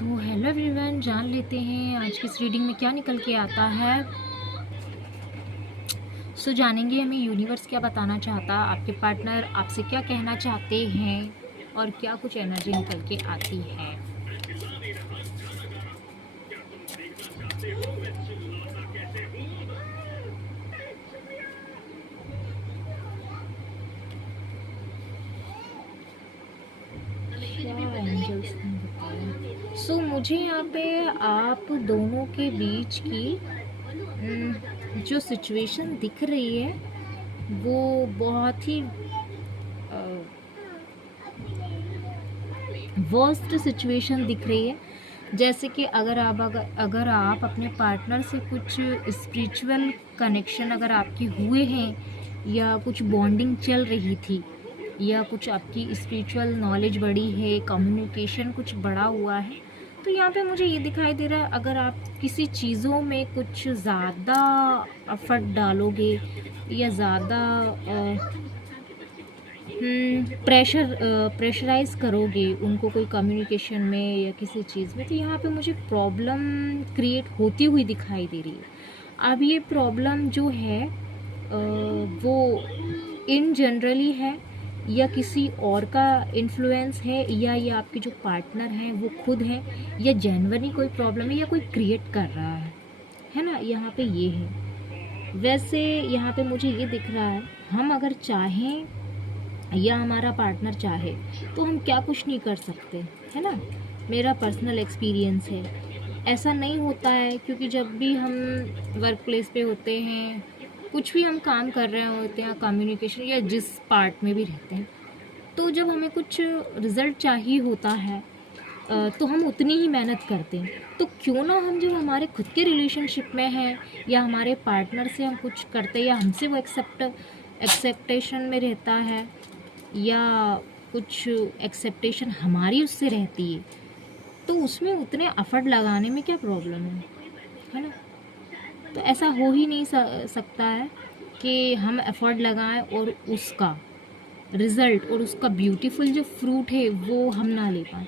So hello everyone, जान लेते हैं आज की इस रीडिंग में क्या निकल के आता है। जानेंगे हमें यूनिवर्स क्या बताना चाहता, आपके पार्टनर आपसे क्या कहना चाहते हैं और क्या कुछ एनर्जी निकल के आती है। एंजल्स ने बताया। मुझे यहाँ पे आप दोनों के बीच की जो सिचुएशन दिख रही है वो बहुत ही वर्स्ट सिचुएशन दिख रही है। जैसे कि अगर आप अपने पार्टनर से कुछ स्पिरिचुअल कनेक्शन अगर आपके हुए हैं या कुछ बॉन्डिंग चल रही थी या कुछ आपकी स्पिरिचुअल नॉलेज बढ़ी है, कम्युनिकेशन कुछ बढ़ा हुआ है, तो यहाँ पे मुझे ये दिखाई दे रहा है अगर आप किसी चीज़ों में कुछ ज़्यादा एफर्ट डालोगे या ज़्यादा प्रेशराइज़ करोगे उनको कोई कम्युनिकेशन में या किसी चीज़ में, तो यहाँ पे मुझे प्रॉब्लम क्रिएट होती हुई दिखाई दे रही है। अब ये प्रॉब्लम जो है वो इन जनरली है या किसी और का इन्फ्लुएंस है या ये आपके जो पार्टनर हैं वो खुद हैं या जेन्युइनली कोई प्रॉब्लम है या कोई क्रिएट कर रहा है ना। यहाँ पे ये है। वैसे यहाँ पे मुझे ये दिख रहा है हम अगर चाहें या हमारा पार्टनर चाहे तो हम क्या कुछ नहीं कर सकते, है ना। मेरा पर्सनल एक्सपीरियंस है, ऐसा नहीं होता है क्योंकि जब भी हम वर्क प्लेस पे होते हैं, कुछ भी हम काम कर रहे होते हैं, कम्युनिकेशन या जिस पार्ट में भी रहते हैं, तो जब हमें कुछ रिज़ल्ट चाहिए होता है तो हम उतनी ही मेहनत करते हैं। तो क्यों ना हम जब हमारे खुद के रिलेशनशिप में हैं या हमारे पार्टनर से हम कुछ करते हैं या हमसे वो एक्सेप्टेशन में रहता है या कुछ एक्सेप्टेशन हमारी उससे रहती है, तो उसमें उतने एफर्ट लगाने में क्या प्रॉब्लम है ना। तो ऐसा हो ही नहीं सकता है कि हम एफर्ट लगाएं और उसका रिज़ल्ट और उसका ब्यूटीफुल जो फ्रूट है वो हम ना ले पाएँ।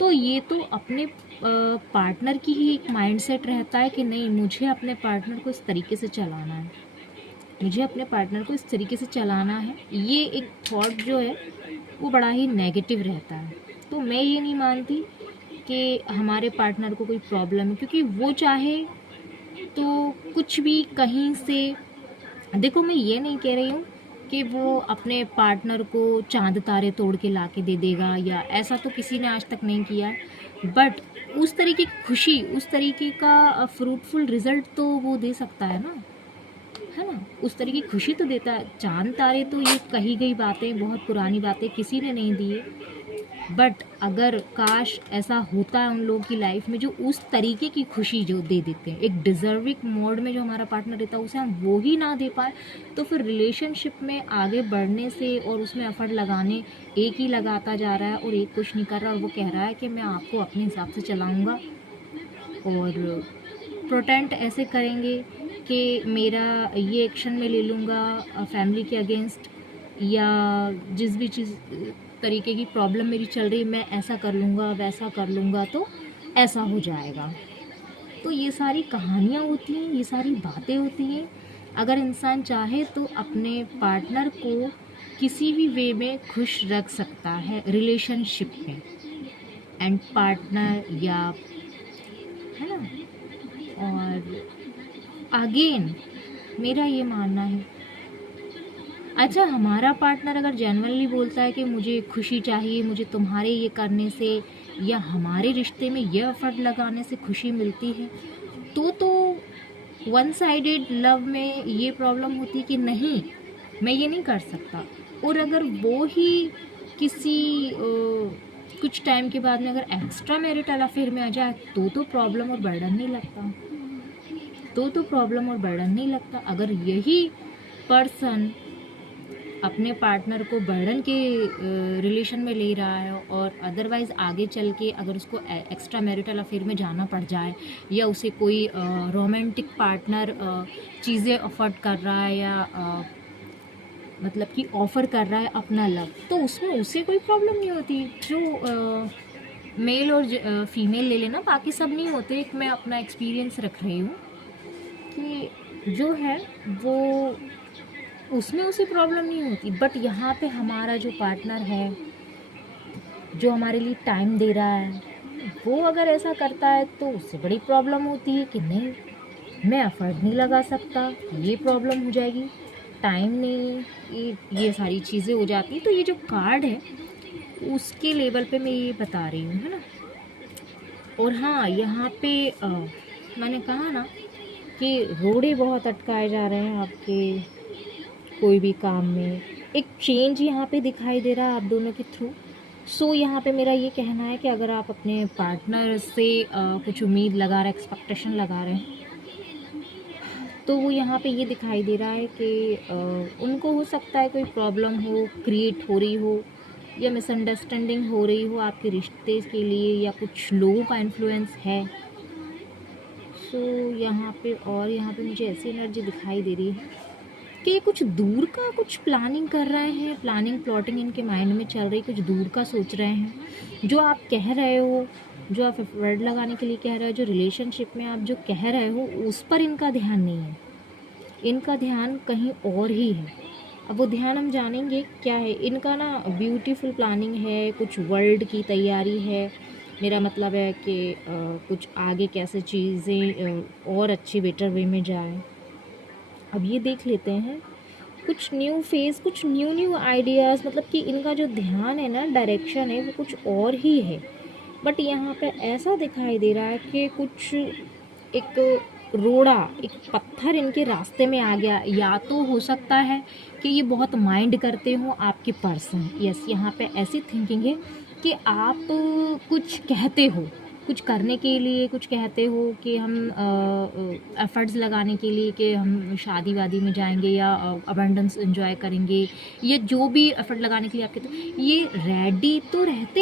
तो ये तो अपने पार्टनर की ही एक माइंडसेट रहता है कि नहीं, मुझे अपने पार्टनर को इस तरीके से चलाना है, मुझे अपने पार्टनर को इस तरीके से चलाना है। ये एक थॉट जो है वो बड़ा ही नेगेटिव रहता है। तो मैं ये नहीं मानती कि हमारे पार्टनर को कोई प्रॉब्लम है, क्योंकि वो चाहे तो कुछ भी कहीं से, देखो मैं ये नहीं कह रही हूँ कि वो अपने पार्टनर को चांद तारे तोड़ के ला के दे देगा, या ऐसा तो किसी ने आज तक नहीं किया है। बट उस तरीके की खुशी, उस तरीके का फ्रूटफुल रिज़ल्ट तो वो दे सकता है ना, है ना। उस तरीके की खुशी तो देता है। चांद तारे तो ये कही गई बातें, बहुत पुरानी बातें, किसी ने नहीं दी है। बट अगर काश ऐसा होता है उन लोगों की लाइफ में जो उस तरीके की खुशी जो दे देते हैं, एक डिज़र्विंग मोड में जो हमारा पार्टनर रहता है उसे हम वो ही ना दे पाए, तो फिर रिलेशनशिप में आगे बढ़ने से और उसमें एफर्ट लगाने, एक ही लगाता जा रहा है और एक कुछ नहीं कर रहा, और वो कह रहा है कि मैं आपको अपने हिसाब से चलाऊँगा और प्रोटेक्ट ऐसे करेंगे कि मेरा ये एक्शन मैं ले लूँगा फैमिली के अगेंस्ट, या जिस भी चीज़ तरीके की प्रॉब्लम मेरी चल रही है मैं ऐसा कर लूँगा, वैसा कर लूँगा तो ऐसा हो जाएगा। तो ये सारी कहानियाँ होती हैं, ये सारी बातें होती हैं। अगर इंसान चाहे तो अपने पार्टनर को किसी भी वे में खुश रख सकता है रिलेशनशिप में, एंड पार्टनर या, है ना। और अगेन मेरा ये मानना है, अच्छा हमारा पार्टनर अगर जेन्युइनली बोलता है कि मुझे खुशी चाहिए, मुझे तुम्हारे ये करने से या हमारे रिश्ते में ये एफर्ट लगाने से खुशी मिलती है, तो वन साइडेड लव में ये प्रॉब्लम होती है कि नहीं, मैं ये नहीं कर सकता। और अगर वो ही किसी कुछ टाइम के बाद में अगर एक्स्ट्रा मैरिटल अफेयर में आ जाए तो प्रॉब्लम और बर्डन नहीं लगता, तो प्रॉब्लम और बर्डन नहीं लगता। अगर यही पर्सन अपने पार्टनर को बर्डन के रिलेशन में ले रहा है और अदरवाइज़ आगे चल के अगर उसको एक्स्ट्रा मैरिटल अफेयर में जाना पड़ जाए या उसे कोई रोमांटिक पार्टनर चीज़ें अफोर्ड कर रहा है या मतलब कि ऑफ़र कर रहा है अपना लव, तो उसमें उसे कोई प्रॉब्लम नहीं होती। जो मेल और फीमेल ले लेना, बाकी सब नहीं होते। एक मैं अपना एक्सपीरियंस रख रही हूँ कि जो है वो उसमें उसे प्रॉब्लम नहीं होती, बट यहाँ पे हमारा जो पार्टनर है, जो हमारे लिए टाइम दे रहा है, वो अगर ऐसा करता है तो उससे बड़ी प्रॉब्लम होती है कि नहीं, मैं एफर्ट नहीं लगा सकता, ये प्रॉब्लम हो जाएगी, टाइम नहीं, ये सारी चीज़ें हो जाती। तो ये जो कार्ड है उसके लेवल पे मैं ये बता रही हूँ, है ना। और हाँ, यहाँ पे मैंने कहा ना कि रोड़े बहुत अटकाए जा रहे हैं आपके कोई भी काम में। एक चेंज यहाँ पे दिखाई दे रहा है आप दोनों के थ्रू। सो यहाँ पे मेरा ये कहना है कि अगर आप अपने पार्टनर से कुछ उम्मीद लगा रहे, एक्सपेक्टेशन लगा रहे हैं, तो वो यहाँ पे ये दिखाई दे रहा है कि उनको हो सकता है कोई प्रॉब्लम हो क्रिएट हो रही हो, या मिसअंडरस्टैंडिंग हो रही हो आपके रिश्ते के लिए, या कुछ लोगों का इन्फ्लुएंस है। सो यहाँ पे मुझे ऐसी एनर्जी दिखाई दे रही है कि ये कुछ दूर का कुछ प्लानिंग कर रहे हैं, प्लॉटिंग इनके माइंड में चल रही, कुछ दूर का सोच रहे हैं। जो आप कह रहे हो, जो आप वर्ड लगाने के लिए कह रहे हो, जो रिलेशनशिप में आप जो कह रहे हो, उस पर इनका ध्यान नहीं है। इनका ध्यान कहीं और ही है। अब वो ध्यान हम जानेंगे क्या है। इनका ना ब्यूटीफुल प्लानिंग है, कुछ वर्ल्ड की तैयारी है। मेरा मतलब है कि कुछ आगे कैसे चीज़ें और अच्छी बेटर वे में जाए। अब ये देख लेते हैं कुछ न्यू फेस, कुछ न्यू आइडियाज़, मतलब कि इनका जो ध्यान है ना, डायरेक्शन है, वो कुछ और ही है। बट यहाँ पे ऐसा दिखाई दे रहा है कि कुछ एक रोड़ा, एक पत्थर इनके रास्ते में आ गया। या तो हो सकता है कि ये बहुत माइंड करते हो आपके पर्सन। यस, यहाँ पे ऐसी थिंकिंग है कि आप कुछ कहते हो, कुछ करने के लिए कुछ कहते हो कि हम एफर्ट्स लगाने के लिए कि हम शादी वादी में जाएंगे या अबंडेंस एंजॉय करेंगे, या जो भी एफर्ट लगाने के लिए आप कहते हो, ये रेडी तो रहते